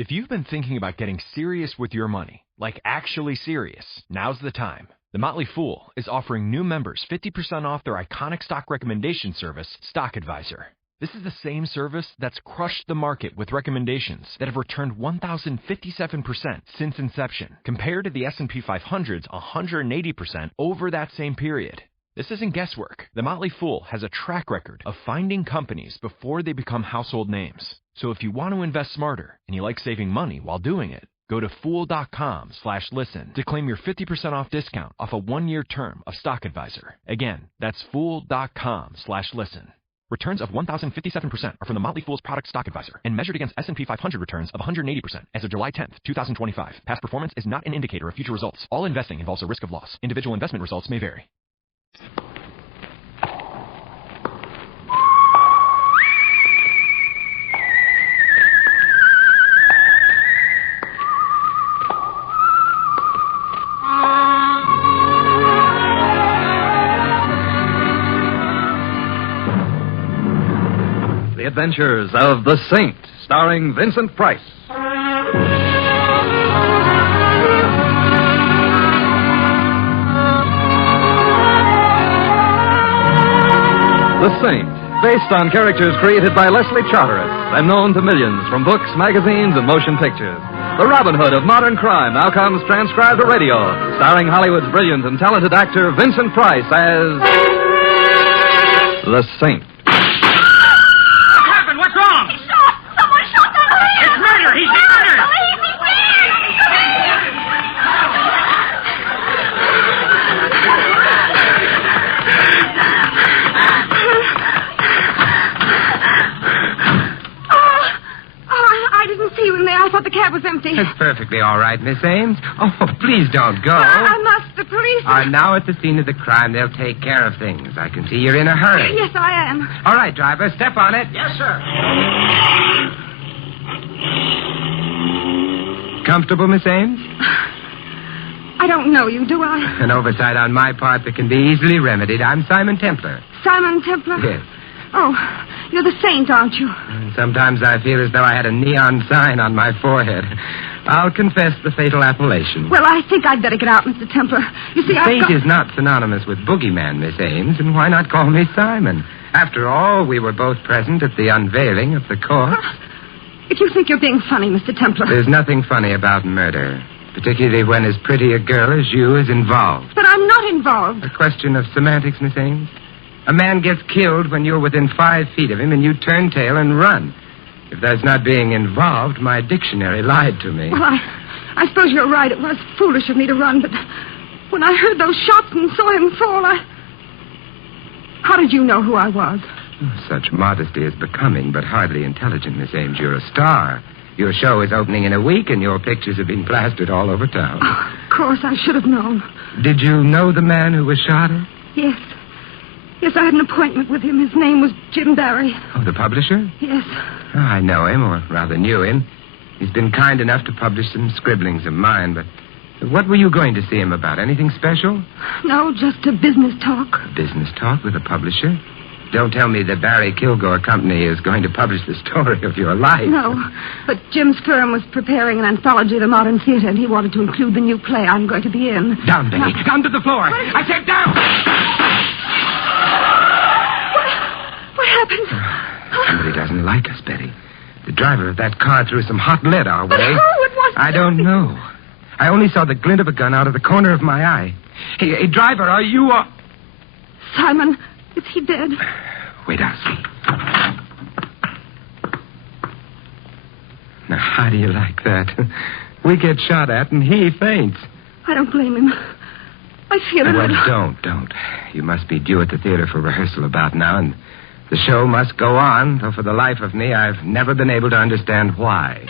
If you've been thinking about getting serious with your money, like actually serious, now's the time. The Motley Fool is offering new members 50% off their iconic stock recommendation service, Stock Advisor. This is the same service that's crushed the market with recommendations that have returned 1,057% since inception, compared to the S&P 500's 180% over that same period. This isn't guesswork. The Motley Fool has a track record of finding companies before they become household names. So if you want to invest smarter and you like saving money while doing it, go to fool.com/listen to claim your 50% off discount off a 1-year term of Stock Advisor. Again, that's fool.com/listen. Returns of 1,057% are from the Motley Fool's product Stock Advisor and measured against S&P 500 returns of 180% as of July 10th, 2025. Past performance is not an indicator of future results. All investing involves a risk of loss. Individual investment results may vary. The Adventures of the Saint, starring Vincent Price. The Saint, based on characters created by Leslie Charteris and known to millions from books, magazines, and motion pictures. The Robin Hood of modern crime now comes transcribed to radio, starring Hollywood's brilliant and talented actor Vincent Price as the Saint. What's wrong? He shot! Someone shot that man! It's murder! He's been murdered! I didn't see you in there. I thought the cab was empty. That's perfectly all right, Miss Ames. Oh, please don't go. I must. The police are now at the scene of the crime. They'll take care of things. I can see you're in a hurry. Yes, I am. All right, driver, step on it. Yes, sir. Comfortable, Miss Ames? I don't know you, do I? An oversight on my part that can be easily remedied. I'm Simon Templar. Simon Templar? Yes. Oh, you're the saint, aren't you? Sometimes I feel as though I had a neon sign on my forehead. I'll confess the fatal appellation. Well, I think I'd better get out, Mr. Templar. You see, Saint is not synonymous with boogeyman, Miss Ames, and why not call me Simon? After all, we were both present at the unveiling of the corpse. If you think you're being funny, Mr. Templar. There's nothing funny about murder, particularly when as pretty a girl as you is involved. But I'm not involved. A question of semantics, Miss Ames. A man gets killed when you're within 5 feet of him and you turn tail and run. If that's not being involved, my dictionary lied to me. Well, I suppose you're right. It was foolish of me to run, but when I heard those shots and saw him fall, How did you know who I was? Such modesty is becoming, but hardly intelligent, Miss Ames. You're a star. Your show is opening in a week, and your pictures have been plastered all over town. Oh, of course, I should have known. Did you know the man who was shot at? Yes. Yes, I had an appointment with him. His name was Jim Barry. Oh, the publisher? Yes. Oh, I know him, or rather knew him. He's been kind enough to publish some scribblings of mine, but what were you going to see him about? Anything special? No, just a business talk. Business talk with a publisher? Don't tell me the Barry Kilgore Company is going to publish the story of your life. No, but Jim's firm was preparing an anthology of the modern theater, and he wanted to include the new play I'm going to be in. Down, Betty. Down to the floor. I said down. What happened? Somebody doesn't like us, Betty. The driver of that car threw some hot lead our way. But who? It wasn't... I don't know. I only saw the glint of a gun out of the corner of my eye. Hey, driver, are you... Simon, is he dead? Wait, I'll see. Now, how do you like that? We get shot at and he faints. I don't blame him. I feel a little... Don't. You must be due at the theater for rehearsal about now, and the show must go on, though for the life of me, I've never been able to understand why.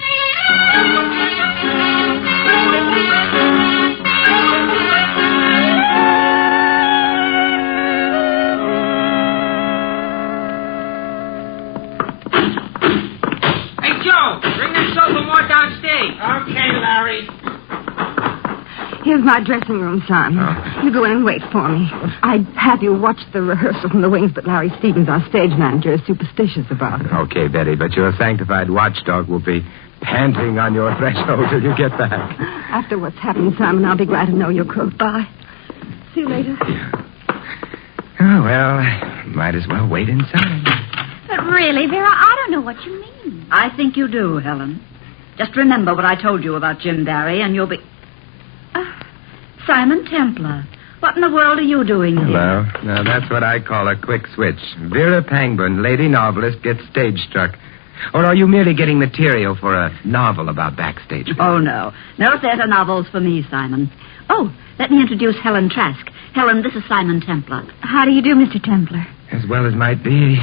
Hey, Joe, bring that sofa more downstage. Okay, Larry. Here's my dressing room, Simon. Oh. You go in and wait for me. I'd have you watch the rehearsal from the wings, but Larry Stevens, our stage manager, is superstitious about it. Okay, Betty, but your sanctified watchdog will be panting on your threshold till you get back. After what's happened, Simon, I'll be glad to know you're close by. See you later. Oh, well, might as well wait inside. But really, Vera, I don't know what you mean. I think you do, Helen. Just remember what I told you about Jim Barry, and you'll be... Simon Templar. What in the world are you doing here? Hello. Now, that's what I call a quick switch. Vera Pangburn, lady novelist, gets stage struck. Or are you merely getting material for a novel about backstage? Oh, no. No theater novels for me, Simon. Oh, let me introduce Helen Trask. Helen, this is Simon Templar. How do you do, Mr. Templar? As well as might be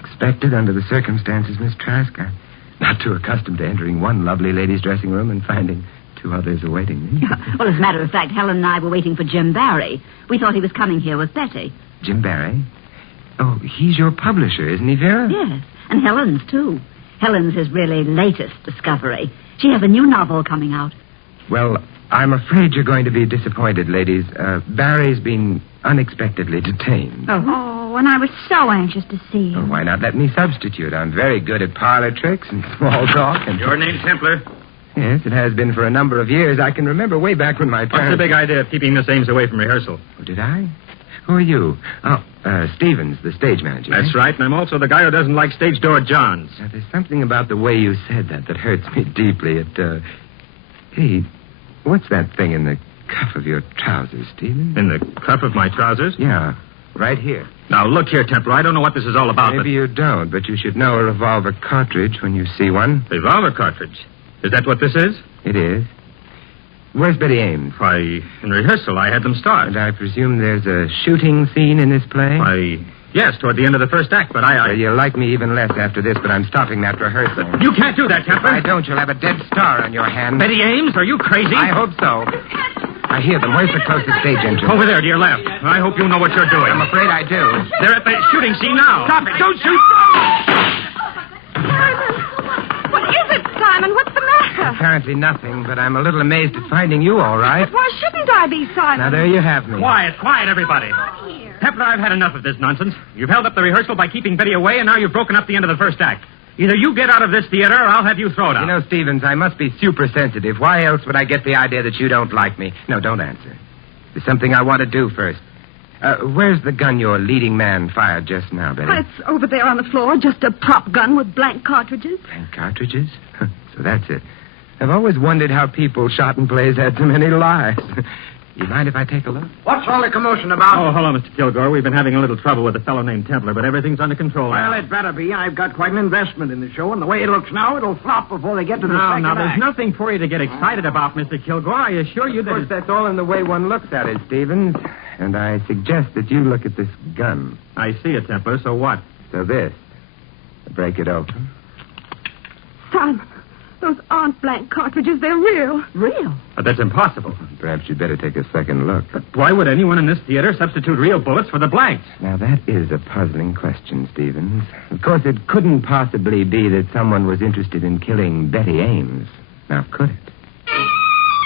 expected under the circumstances, Miss Trask. I'm not too accustomed to entering one lovely lady's dressing room and finding two others awaiting me. Well, as a matter of fact, Helen and I were waiting for Jim Barry. We thought he was coming here with Betty. Jim Barry? Oh, he's your publisher, isn't he, Vera? Yes, and Helen's, too. Helen's his really latest discovery. She has a new novel coming out. Well, I'm afraid you're going to be disappointed, ladies. Barry's been unexpectedly detained. Oh, and I was so anxious to see Oh, him. why not let me substitute? I'm very good at parlor tricks and small talk. And Your name, Templar? Yes, it has been for a number of years. I can remember way back when my What's parents... the big idea of keeping Miss Ames away from rehearsal? Oh, did I? Who are you? Oh, Stevens, the stage manager. That's right, and I'm also the guy who doesn't like stage door Johns. Now, there's something about the way you said that hurts me deeply. Hey, what's that thing in the cuff of your trousers, Stevens? In the cuff of my trousers? Yeah, right here. Now, look here, Templar. I don't know what this is all about, Maybe you don't, but you should know a revolver cartridge when you see one. but... Revolver cartridge. Is that what this is? It is. Where's Betty Ames? Why, in rehearsal, I had them start. And I presume there's a shooting scene in this play? Why, yes, toward the end of the first act, but Well, you'll like me even less after this, but I'm stopping that rehearsal. You can't do that, If Templar. I don't, you'll have a dead star on your hand. Betty Ames, are you crazy? I hope so. I hear them. Where's the closest stage entrance? Over there, to your left. I hope you know what you're doing. I'm afraid I do. They're at the shooting scene now. Stop it. Don't shoot. Simon! What is it, Simon? What's the matter? Apparently nothing, but I'm a little amazed at finding you all right. Why shouldn't I be, Simon? Now, there you have me. Quiet, everybody. Templar, I've had enough of this nonsense. You've held up the rehearsal by keeping Betty away, and now you've broken up the end of the first act. Either you get out of this theater, or I'll have you thrown out. You know, Stevens, I must be super sensitive. Why else would I get the idea that you don't like me? No, don't answer. There's something I want to do first. Where's the gun your leading man fired just now, Betty? Well, it's over there on the floor, just a prop gun with blank cartridges. Blank cartridges? So that's it. I've always wondered how people shot in plays had so many lives. You mind if I take a look? What's all the commotion about? Oh, hello, Mr. Kilgore. We've been having a little trouble with a fellow named Templar, but everything's under control Well, now. it better be. I've got quite an investment in the show, and the way it looks now, it'll flop before they get to the second Now, there's act. nothing for you to get excited about, Mr. Kilgore. I assure you Of that... course, that's all in the way one looks at it, Stevens. And I suggest that you look at this gun. I see it, Templar. So what? So this. Break it open. Simon, those aren't blank cartridges. They're real. Real? That's impossible. Perhaps you'd better take a second look. But why would anyone in this theater substitute real bullets for the blanks? Now, that is a puzzling question, Stevens. Of course, it couldn't possibly be that someone was interested in killing Betty Ames. Now, could it?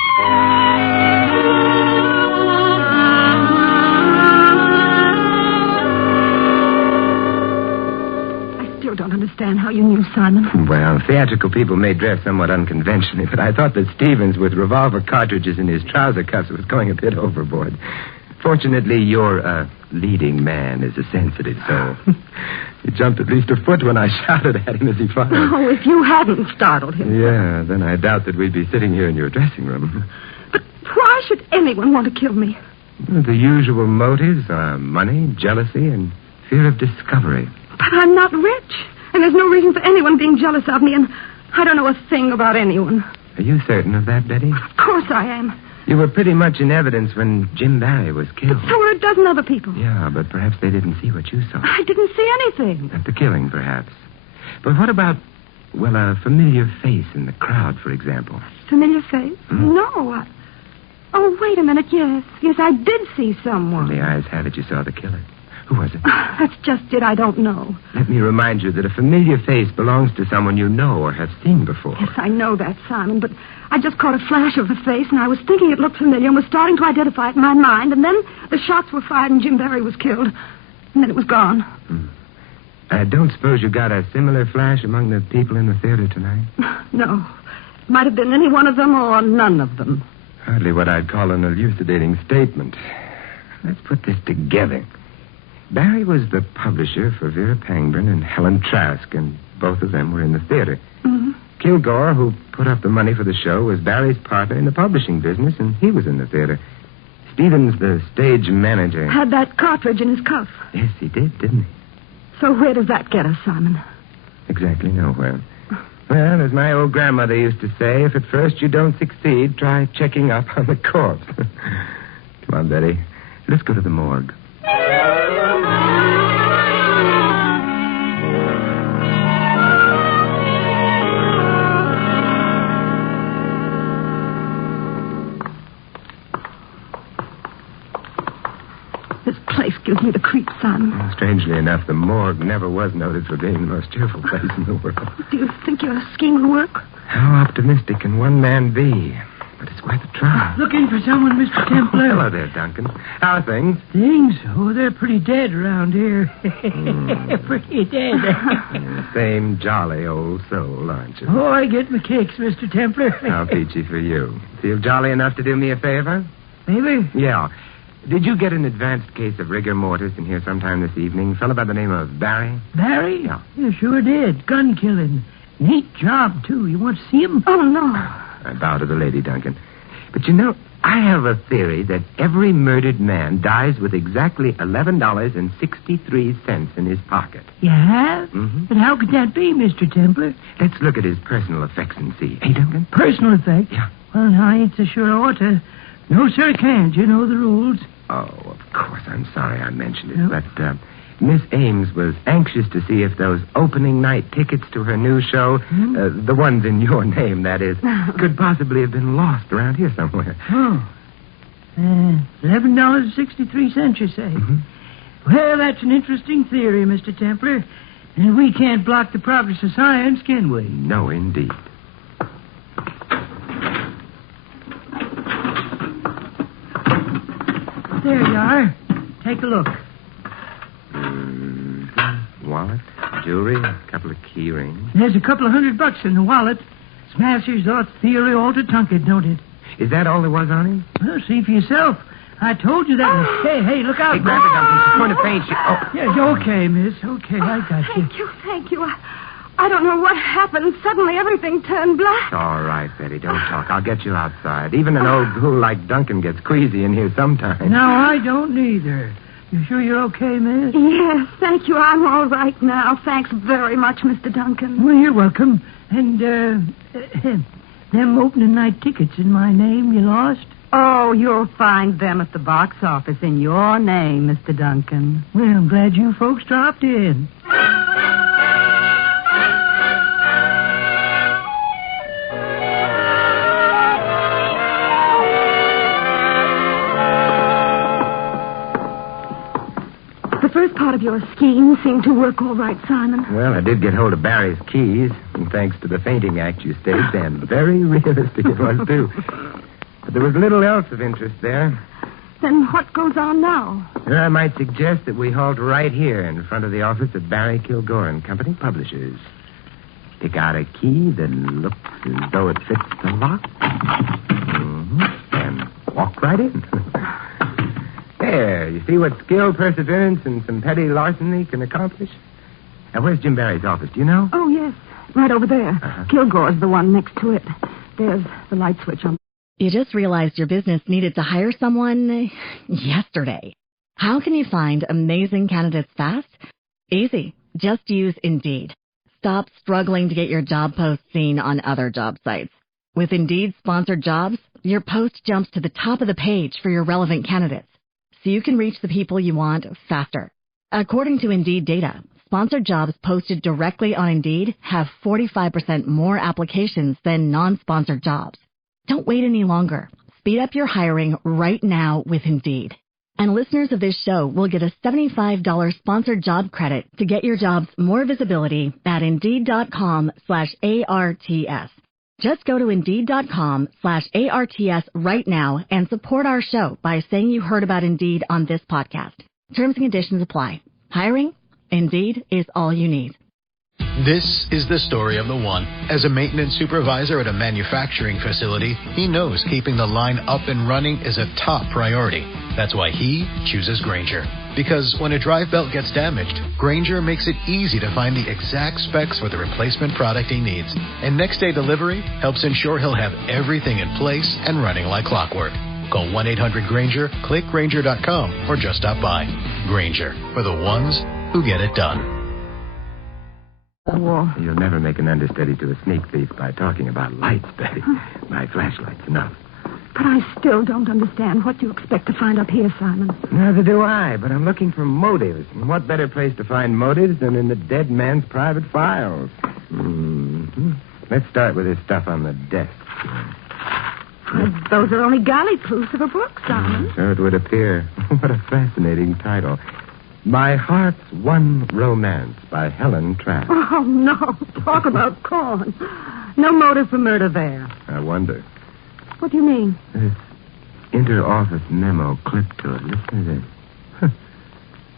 I still don't understand how you knew, Simon. Well, theatrical people may dress somewhat unconventionally, but I thought that Stevens, with revolver cartridges in his trouser cuffs, was going a bit overboard. Fortunately, your leading man is a sensitive soul. He jumped at least a foot when I shouted at him as he fired. Oh, if you hadn't startled him. Yeah, then I doubt that we'd be sitting here in your dressing room. But why should anyone want to kill me? The usual motives are money, jealousy, and fear of discovery. But I'm not rich, and there's no reason for anyone being jealous of me, and I don't know a thing about anyone. Are you certain of that, Betty? Of course I am. You were pretty much in evidence when Jim Barry was killed. So were a dozen other people. Yeah, but perhaps they didn't see what you saw. I didn't see anything. At the killing, perhaps. But what about, well, a familiar face in the crowd, for example? Familiar face? No. Oh, wait a minute. Yes, I did see someone. The eyes have it you saw the killer. Who was it? That's just it. I don't know. Let me remind you that a familiar face belongs to someone you know or have seen before. Yes, I know that, Simon, but I just caught a flash of the face, and I was thinking it looked familiar and was starting to identify it in my mind, and then the shots were fired and Jim Barry was killed, and then it was gone. I don't suppose you got a similar flash among the people in the theater tonight? No. Might have been any one of them or none of them. Hardly what I'd call an elucidating statement. Let's put this together. Barry was the publisher for Vera Pangburn and Helen Trask, and both of them were in the theater. Mm-hmm. Kilgore, who put up the money for the show, was Barry's partner in the publishing business, and he was in the theater. Stevens, the stage manager... Had that cartridge in his cuff. Yes, he did, didn't he? So where does that get us, Simon? Exactly nowhere. Well, as my old grandmother used to say, if at first you don't succeed, try checking up on the corpse. Come on, Betty. Let's go to the morgue. This place gives me the creeps, Simon. Well, strangely enough, the morgue never was noted for being the most cheerful place in the world. Do you think your scheme will work? How optimistic can one man be? But it's worth a try. Looking for someone, Mr. Templar. Hello there, Duncan. How are things? Things? Oh, they're pretty dead around here. Pretty dead. Same jolly old soul, aren't you? Oh, I get my kicks, Mr. Templar. How peachy for you. Feel jolly enough to do me a favor? Maybe. Yeah. Did you get an advanced case of rigor mortis in here sometime this evening? A fellow by the name of Barry? Barry? Yeah. Yeah, sure did. Gun killing. Neat job, too. You want to see him? Oh, no. I bow to the lady, Duncan. But you know, I have a theory that every murdered man dies with exactly $11.63 in his pocket. You have? Mm-hmm. But how could that be, Mr. Templar? Let's look at his personal effects and see. Hey, Duncan? Personal effect? Yeah. Well, I ain't so sure I ought to. No, sir, can't. You know the rules. Oh, of course. I'm sorry I mentioned it. Yep. But Miss Ames was anxious to see if those opening night tickets to her new show, the ones in your name, that is, could possibly have been lost around here somewhere. Oh. $11.63, you say? Mm-hmm. Well, that's an interesting theory, Mr. Templar. And we can't block the progress of science, can we? No, indeed. There you are. Take a look. Wallet, jewelry, a couple of key rings. There's a couple of $100 in the wallet. Smasher's thought theory all to Tunket, don't it? Is that all there was on him? Well, see for yourself. I told you that. Hey, look out. Hey, grab her, Duncan. She's going to faint. Yeah, you're okay, miss. Okay, I got you. Thank you. I don't know what happened. Suddenly everything turned black. All right, Betty, don't talk. I'll get you outside. Even an old ghoul like Duncan gets queasy in here sometimes. No, I don't neither. You sure you're okay, miss? Yes, thank you. I'm all right now. Thanks very much, Mr. Duncan. Well, you're welcome. And, them opening night tickets in my name you lost? Oh, you'll find them at the box office in your name, Mr. Duncan. Well, I'm glad you folks dropped in. The first part of your scheme seemed to work all right, Simon. Well, I did get hold of Barry's keys, and thanks to the fainting act you staged, and very realistic it was, too. But there was little else of interest there. Then what goes on now? Well, I might suggest that we halt right here in front of the office of Barry Kilgore and Company Publishers. Pick out a key that looks as though it fits the lock. And walk right in. There, you see what skill, perseverance, and some petty larceny can accomplish? Now, where's Jim Barry's office? Do you know? Oh, yes. Right over there. Uh-huh. Kilgore's the one next to it. There's the light switch on. You just realized your business needed to hire someone yesterday. How can you find amazing candidates fast? Easy. Just use Indeed. Stop struggling to get your job post seen on other job sites. With Indeed sponsored jobs, your post jumps to the top of the page for your relevant candidates, so you can reach the people you want faster. According to Indeed data, sponsored jobs posted directly on Indeed have 45% more applications than non-sponsored jobs. Don't wait any longer. Speed up your hiring right now with Indeed. And listeners of this show will get a $75 sponsored job credit to get your jobs more visibility at Indeed.com/ARTS. Just go to Indeed.com/ARTS right now and support our show by saying you heard about Indeed on this podcast. Terms and conditions apply. Hiring? Indeed is all you need. This is the story of the one. As a maintenance supervisor at a manufacturing facility, he knows keeping the line up and running is a top priority. That's why he chooses Grainger. Because when a drive belt gets damaged, Grainger makes it easy to find the exact specs for the replacement product he needs. And next day delivery helps ensure he'll have everything in place and running like clockwork. Call 1-800-GRAINGER, click Grainger.com, or just stop by. Grainger, for the ones who get it done. You'll never make an understudy to a sneak thief by talking about lights, Betty. My flashlight's enough. But I still don't understand what you expect to find up here, Simon. Neither do I, but I'm looking for motives. And what better place to find motives than in the dead man's private files? Mm-hmm. Let's start with this stuff on the desk. Well, those are only galley proofs of a book, Simon. So it would appear. What a fascinating title. My Heart's One Romance by Helen Trask. Oh, no. Talk about corn. No motive for murder there. I wonder. What do you mean? This inter-office memo clipped to it. Listen to this.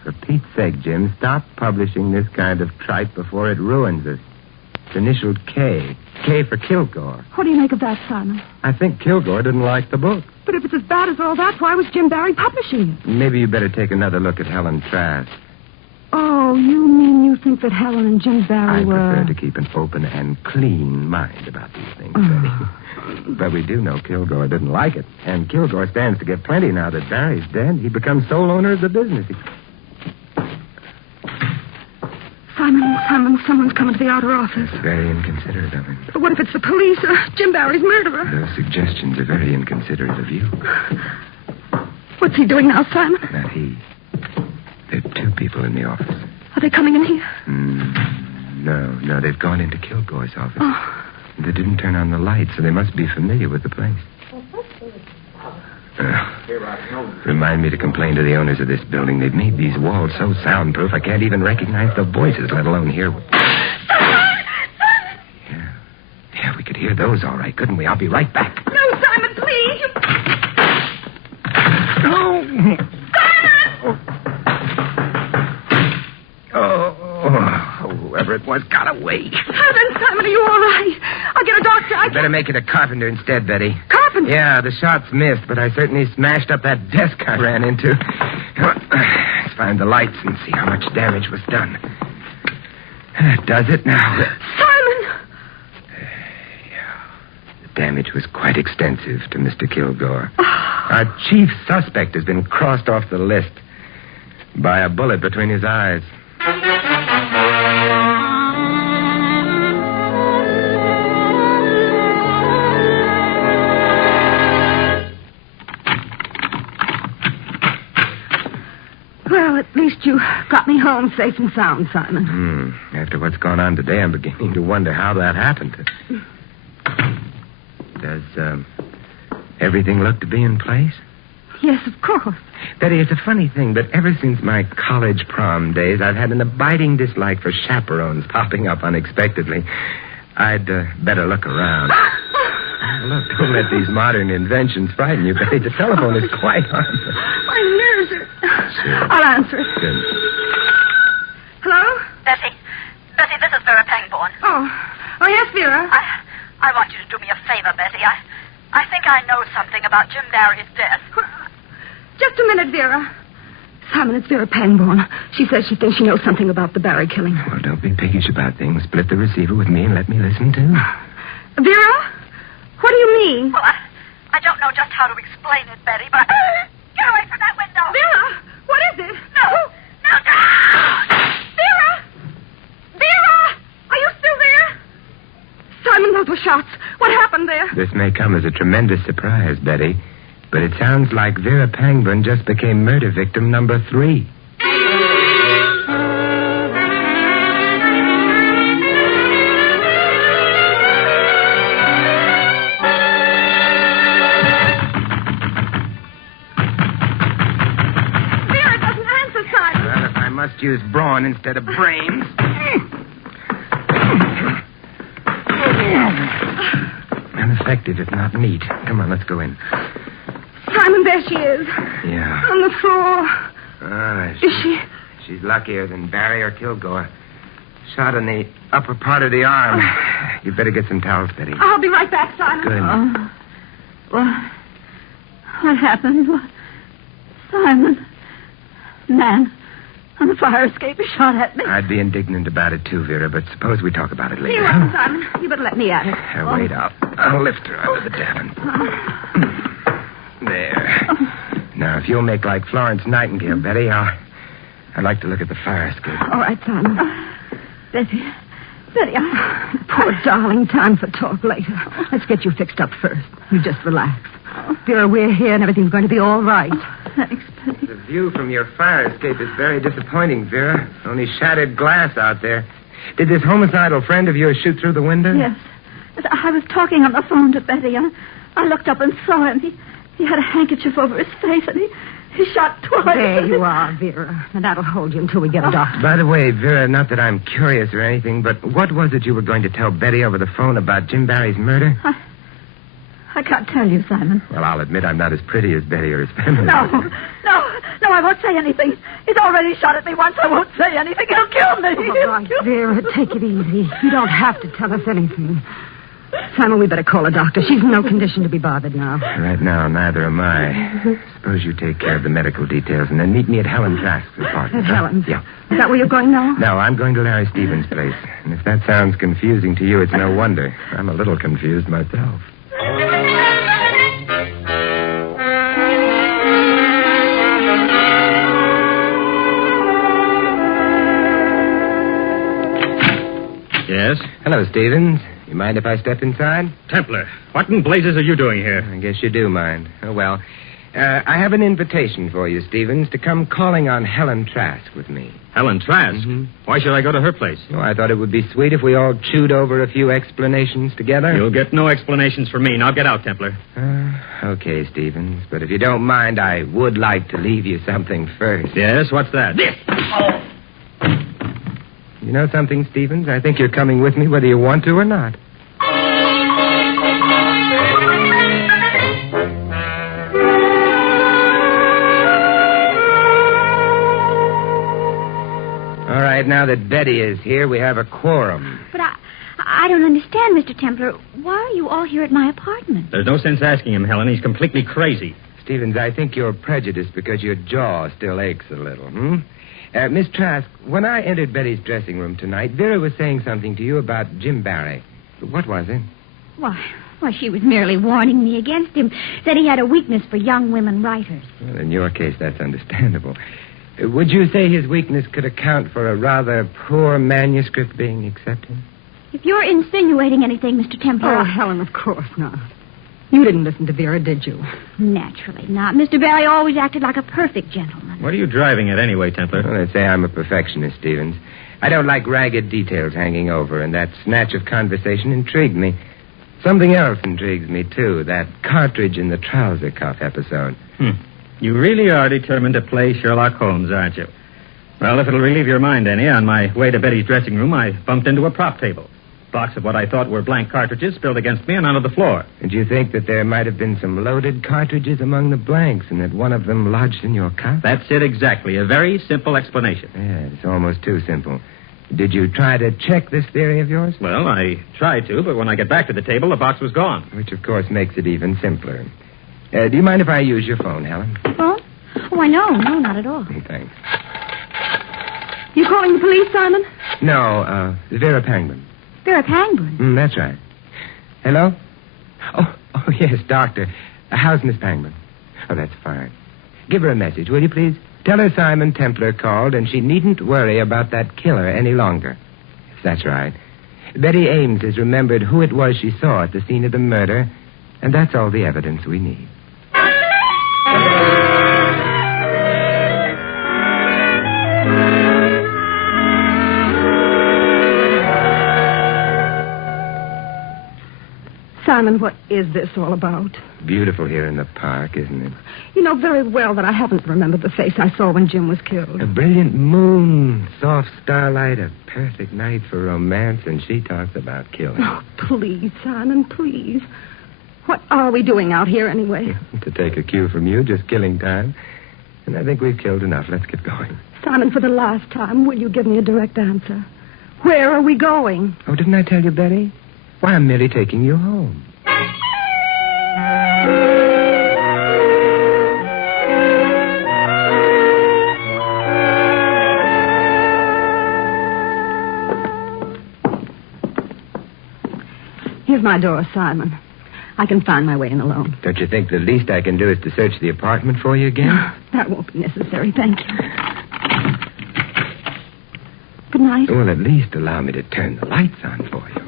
For Pete's sake, Jim, stop publishing this kind of tripe before it ruins us. It's initialed K. K for Kilgore. What do you make of that, Simon? I think Kilgore didn't like the book. But if it's as bad as all that, why was Jim Barry publishing it? Maybe you better take another look at Helen Trask. Oh, you mean you think that Helen and Jim Barry I were... prefer to keep an open and clean mind about these things, Betty. But we do know Kilgore didn't like it. And Kilgore stands to get plenty now that Barry's dead. He becomes sole owner of the business. Simon, someone's coming to the outer office. That's very inconsiderate of him. But what if it's the police or Jim Barry's murderer? Those suggestions are very inconsiderate of you. What's he doing now, Simon? Not he. There are two people in the office. Are they coming in here? No, they've gone into Kilgore's office. Oh. They didn't turn on the light, so they must be familiar with the place. Remind me to complain to the owners of this building. They've made these walls so soundproof I can't even recognize the voices, let alone hear... Yeah, we could hear those all right, couldn't we? I'll be right back. No, Simon, please. No! Whoever it was got away. Then, Simon, are you all right? I'll get a doctor. You better make it a carpenter instead, Betty. Carpenter? Yeah, the shots missed, but I certainly smashed up that desk I ran into. Let's find the lights and see how much damage was done. That does it now. Simon! The damage was quite extensive to Mr. Kilgore. Our chief suspect has been crossed off the list by a bullet between his eyes. Well, at least you got me home safe and sound, Simon. After what's gone on today, I'm beginning to wonder how that happened. Does everything look to be in place? Yes, of course. Betty, it's a funny thing, but ever since my college prom days, I've had an abiding dislike for chaperones popping up unexpectedly. I'd better look around. Look, don't let these modern inventions frighten you, Betty. The telephone is quite on. My nerves are... Sure. I'll answer it. Good. Hello? Betty, this is Vera Pangborn. Oh, yes, Vera. I want you to do me a favor, Betty. I think I know something about Jim Barry's death. Just a minute, Vera. Simon, it's Vera Pangborn. She says she thinks she knows something about the Barry killing. Well, don't be piggish about things. Split the receiver with me and let me listen, too. Vera? What do you mean? Well, I don't know just how to explain it, Betty, but... Get away from that window! Vera! What is it? No! Vera! Vera! Are you still there? Simon, those were shots. What happened there? This may come as a tremendous surprise, Betty, but it sounds like Vera Pangborn just became murder victim number 3. use brawn instead of brains. Ineffective, if not neat. Come on, let's go in. Simon, there she is. Yeah. On the floor. Is she? She's luckier than Barry or Kilgore. Shot in the upper part of the arm. You'd better get some towels, Betty. I'll be right back, Simon. Good. What happened? Simon. Man on the fire escape, he shot at me. I'd be indignant about it, too, Vera, but suppose we talk about it later. Here, huh? Simon. You better let me at it. Wait, I'll lift her out of the Davenport. There. Now, if you'll make like Florence Nightingale, Betty, I'd like to look at the fire escape. All right, Simon. Betty, Poor darling, time for talk later. Let's get you fixed up first. You just relax. Vera, we're here and everything's going to be all right. Thanks, Betty. The view from your fire escape is very disappointing, Vera. Only shattered glass out there. Did this homicidal friend of yours shoot through the window? Yes. I was talking on the phone to Betty. I looked up and saw him. He had a handkerchief over his face, and he shot twice. There you are, Vera. And that'll hold you until we get a doctor. By the way, Vera, not that I'm curious or anything, but what was it you were going to tell Betty over the phone about Jim Barry's murder? I can't tell you, Simon. Well, I'll admit I'm not as pretty as Betty or his family. No, I won't say anything. He's already shot at me once. I won't say anything. He'll kill me. All right, Vera, take it easy. You don't have to tell us anything. Simon, we better call a doctor. She's in no condition to be bothered now. Right now, neither am I. Suppose you take care of the medical details and then meet me at Helen Trask's apartment. Helen? Yeah. Is that where you're going now? No, I'm going to Larry Stevens' place. And if that sounds confusing to you, it's no wonder. I'm a little confused myself. Yes? Hello, Stevens. You mind if I step inside? Templar, what in blazes are you doing here? I guess you do mind. Oh, well. I have an invitation for you, Stevens, to come calling on Helen Trask with me. Helen Trask? Mm-hmm. Why should I go to her place? Oh, I thought it would be sweet if we all chewed over a few explanations together. You'll get no explanations from me. Now get out, Templar. Okay, Stevens. But if you don't mind, I would like to leave you something first. Yes, what's that? This! You know something, Stevens? I think you're coming with me whether you want to or not. All right, now that Betty is here, we have a quorum. But I don't understand, Mr. Templar. Why are you all here at my apartment? There's no sense asking him, Helen. He's completely crazy. Stevens, I think you're prejudiced because your jaw still aches a little, Miss Trask, when I entered Betty's dressing room tonight, Vera was saying something to you about Jim Barry. What was it? Why, she was merely warning me against him. Said he had a weakness for young women writers. Well, in your case, that's understandable. Would you say his weakness could account for a rather poor manuscript being accepted? If you're insinuating anything, Mr. Templar... Oh, Helen, of course not. You didn't listen to Vera, did you? Naturally not. Mr. Barry always acted like a perfect gentleman. What are you driving at anyway, Templar? Well, they say I'm a perfectionist, Stevens. I don't like ragged details hanging over, and that snatch of conversation intrigued me. Something else intrigues me, too, that cartridge in the trouser cuff episode. You really are determined to play Sherlock Holmes, aren't you? Well, if it'll relieve your mind any, on my way to Betty's dressing room, I bumped into a prop table. Box of what I thought were blank cartridges spilled against me and onto the floor. And you think that there might have been some loaded cartridges among the blanks and that one of them lodged in your cuff? That's it exactly. A very simple explanation. Yeah, it's almost too simple. Did you try to check this theory of yours? Well, I tried to, but when I got back to the table, the box was gone. Which, of course, makes it even simpler. Do you mind if I use your phone, Helen? Oh? Oh, I know. No, not at all. Thanks. You calling the police, Simon? No, Vera Pangborn. Vera Pangborn? That's right. Hello? Oh, yes, Doctor. How's Miss Pangborn? Oh, that's fine. Give her a message, will you, please? Tell her Simon Templar called, and she needn't worry about that killer any longer. Yes, that's right. Betty Ames has remembered who it was she saw at the scene of the murder, and that's all the evidence we need. Simon, what is this all about? Beautiful here in the park, isn't it? You know very well that I haven't remembered the face I saw when Jim was killed. A brilliant moon, soft starlight, a perfect night for romance, and she talks about killing. Oh, please, Simon, please. What are we doing out here anyway? To take a cue from you, just killing time. And I think we've killed enough. Let's get going. Simon, for the last time, will you give me a direct answer? Where are we going? Oh, didn't I tell you, Betty? Why, I'm merely taking you home. Here's my door, Simon. I can find my way in alone. Don't you think the least I can do is to search the apartment for you again? That won't be necessary, thank you. Good night. Well, at least allow me to turn the lights on for you.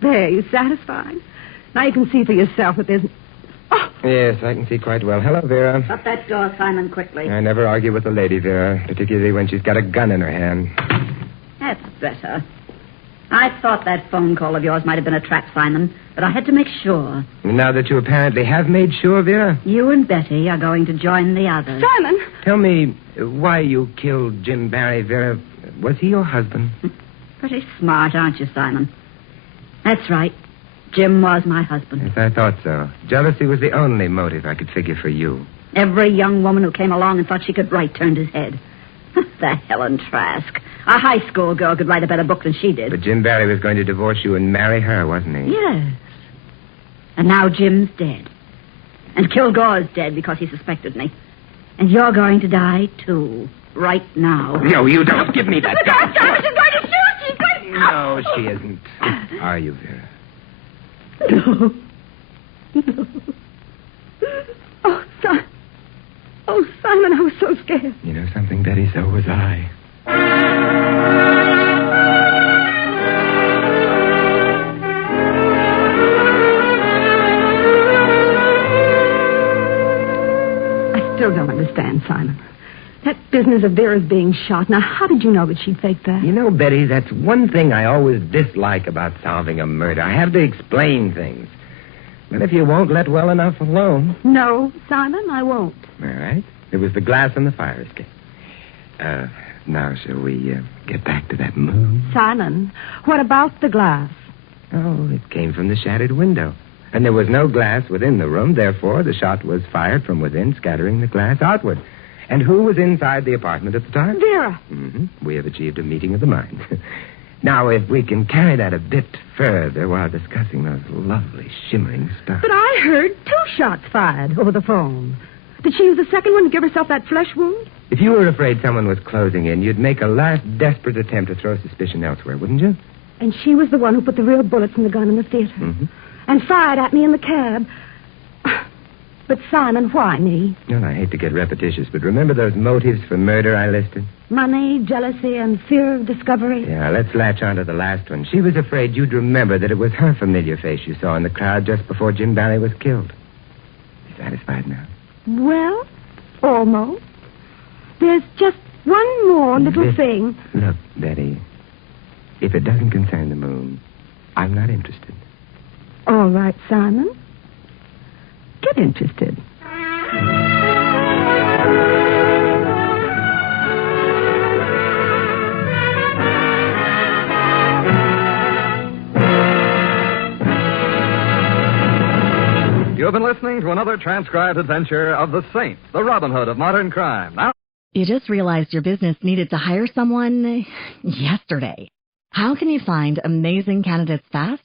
There, you satisfied? Now you can see for yourself that there's... Oh! Yes, I can see quite well. Hello, Vera. Shut that door, Simon, quickly. I never argue with a lady, Vera, particularly when she's got a gun in her hand. That's better. I thought that phone call of yours might have been a trap, Simon, but I had to make sure. Now that you apparently have made sure, Vera? You and Betty are going to join the others. Simon! Tell me why you killed Jim Barry, Vera. Was he your husband? Pretty smart, aren't you, Simon? That's right. Jim was my husband. Yes, I thought so. Jealousy was the only motive I could figure for you. Every young woman who came along and thought she could write turned his head. The Helen Trask. A high school girl could write a better book than she did. But Jim Barry was going to divorce you and marry her, wasn't he? Yes. And now Jim's dead. And Kilgore's dead because he suspected me. And you're going to die, too. Right now. No, you don't. Give me that gun. Simon, she's going to shoot! She's going to... No, she isn't. Are you, Vera? No. No. Oh, Simon, I was so scared. You know something, Betty? So was I. I still don't understand, Simon. That business of Vera's being shot. Now, how did you know that she'd faked that? You know, Betty, that's one thing I always dislike about solving a murder. I have to explain things. But if you won't let well enough alone... No, Simon, I won't. All right. It was the glass on the fire escape. Now, shall we get back to that moon? Simon, what about the glass? Oh, it came from the shattered window. And there was no glass within the room. Therefore, the shot was fired from within, scattering the glass outward. And who was inside the apartment at the time? Vera. Mm-hmm. We have achieved a meeting of the mind. Now, if we can carry that a bit further while discussing those lovely shimmering stars. But I heard 2 shots fired over the phone. Did she use the second one to give herself that flesh wound? If you were afraid someone was closing in, you'd make a last desperate attempt to throw suspicion elsewhere, wouldn't you? And she was the one who put the real bullets in the gun in the theater. Mm-hmm. And fired at me in the cab. But, Simon, why me? Well, I hate to get repetitious, but remember those motives for murder I listed? Money, jealousy, and fear of discovery. Yeah, let's latch on to the last one. She was afraid you'd remember that it was her familiar face you saw in the crowd just before Jim Barry was killed. You satisfied now? Well, almost. There's just one more little thing. Look, Betty, if it doesn't concern the moon, I'm not interested. All right, Simon. Get interested. You have been listening to another transcribed adventure of the Saint, the Robin Hood of modern crime. Now, You just realized your business needed to hire someone yesterday. How can you find amazing candidates fast?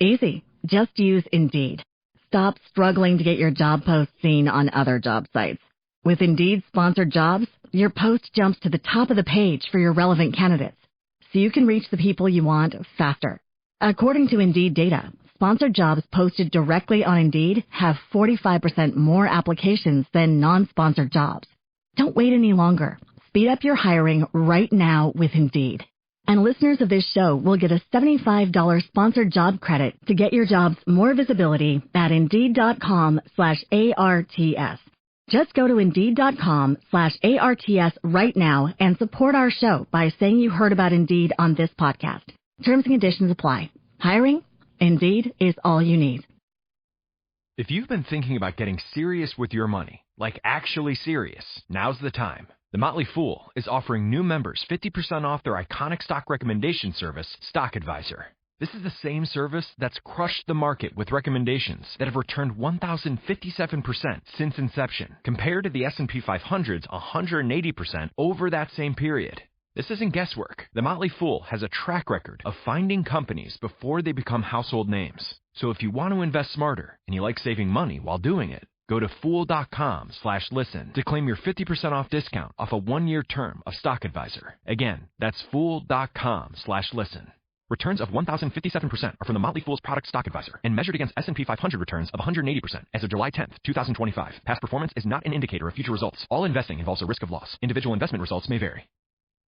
Easy. Just use Indeed. Stop struggling to get your job post seen on other job sites. With Indeed sponsored jobs, your post jumps to the top of the page for your relevant candidates, so you can reach the people you want faster. According to Indeed data, sponsored jobs posted directly on Indeed have 45% more applications than non-sponsored jobs. Don't wait any longer. Speed up your hiring right now with Indeed. And listeners of this show will get a $75 sponsored job credit to get your jobs more visibility at Indeed.com/ARTS. Just go to Indeed.com/ARTS right now and support our show by saying you heard about Indeed on this podcast. Terms and conditions apply. Hiring? Indeed is all you need. If you've been thinking about getting serious with your money, like actually serious, now's the time. The Motley Fool is offering new members 50% off their iconic stock recommendation service, Stock Advisor. This is the same service that's crushed the market with recommendations that have returned 1,057% since inception, compared to the S&P 500's 180% over that same period. This isn't guesswork. The Motley Fool has a track record of finding companies before they become household names. So if you want to invest smarter and you like saving money while doing it, go to fool.com/listen to claim your 50% off discount off a 1-year term of Stock Advisor. Again, that's fool.com/listen. Returns of 1,057% are from the Motley Fool's product Stock Advisor and measured against S&P 500 returns of 180% as of July 10th, 2025. Past performance is not an indicator of future results. All investing involves a risk of loss. Individual investment results may vary.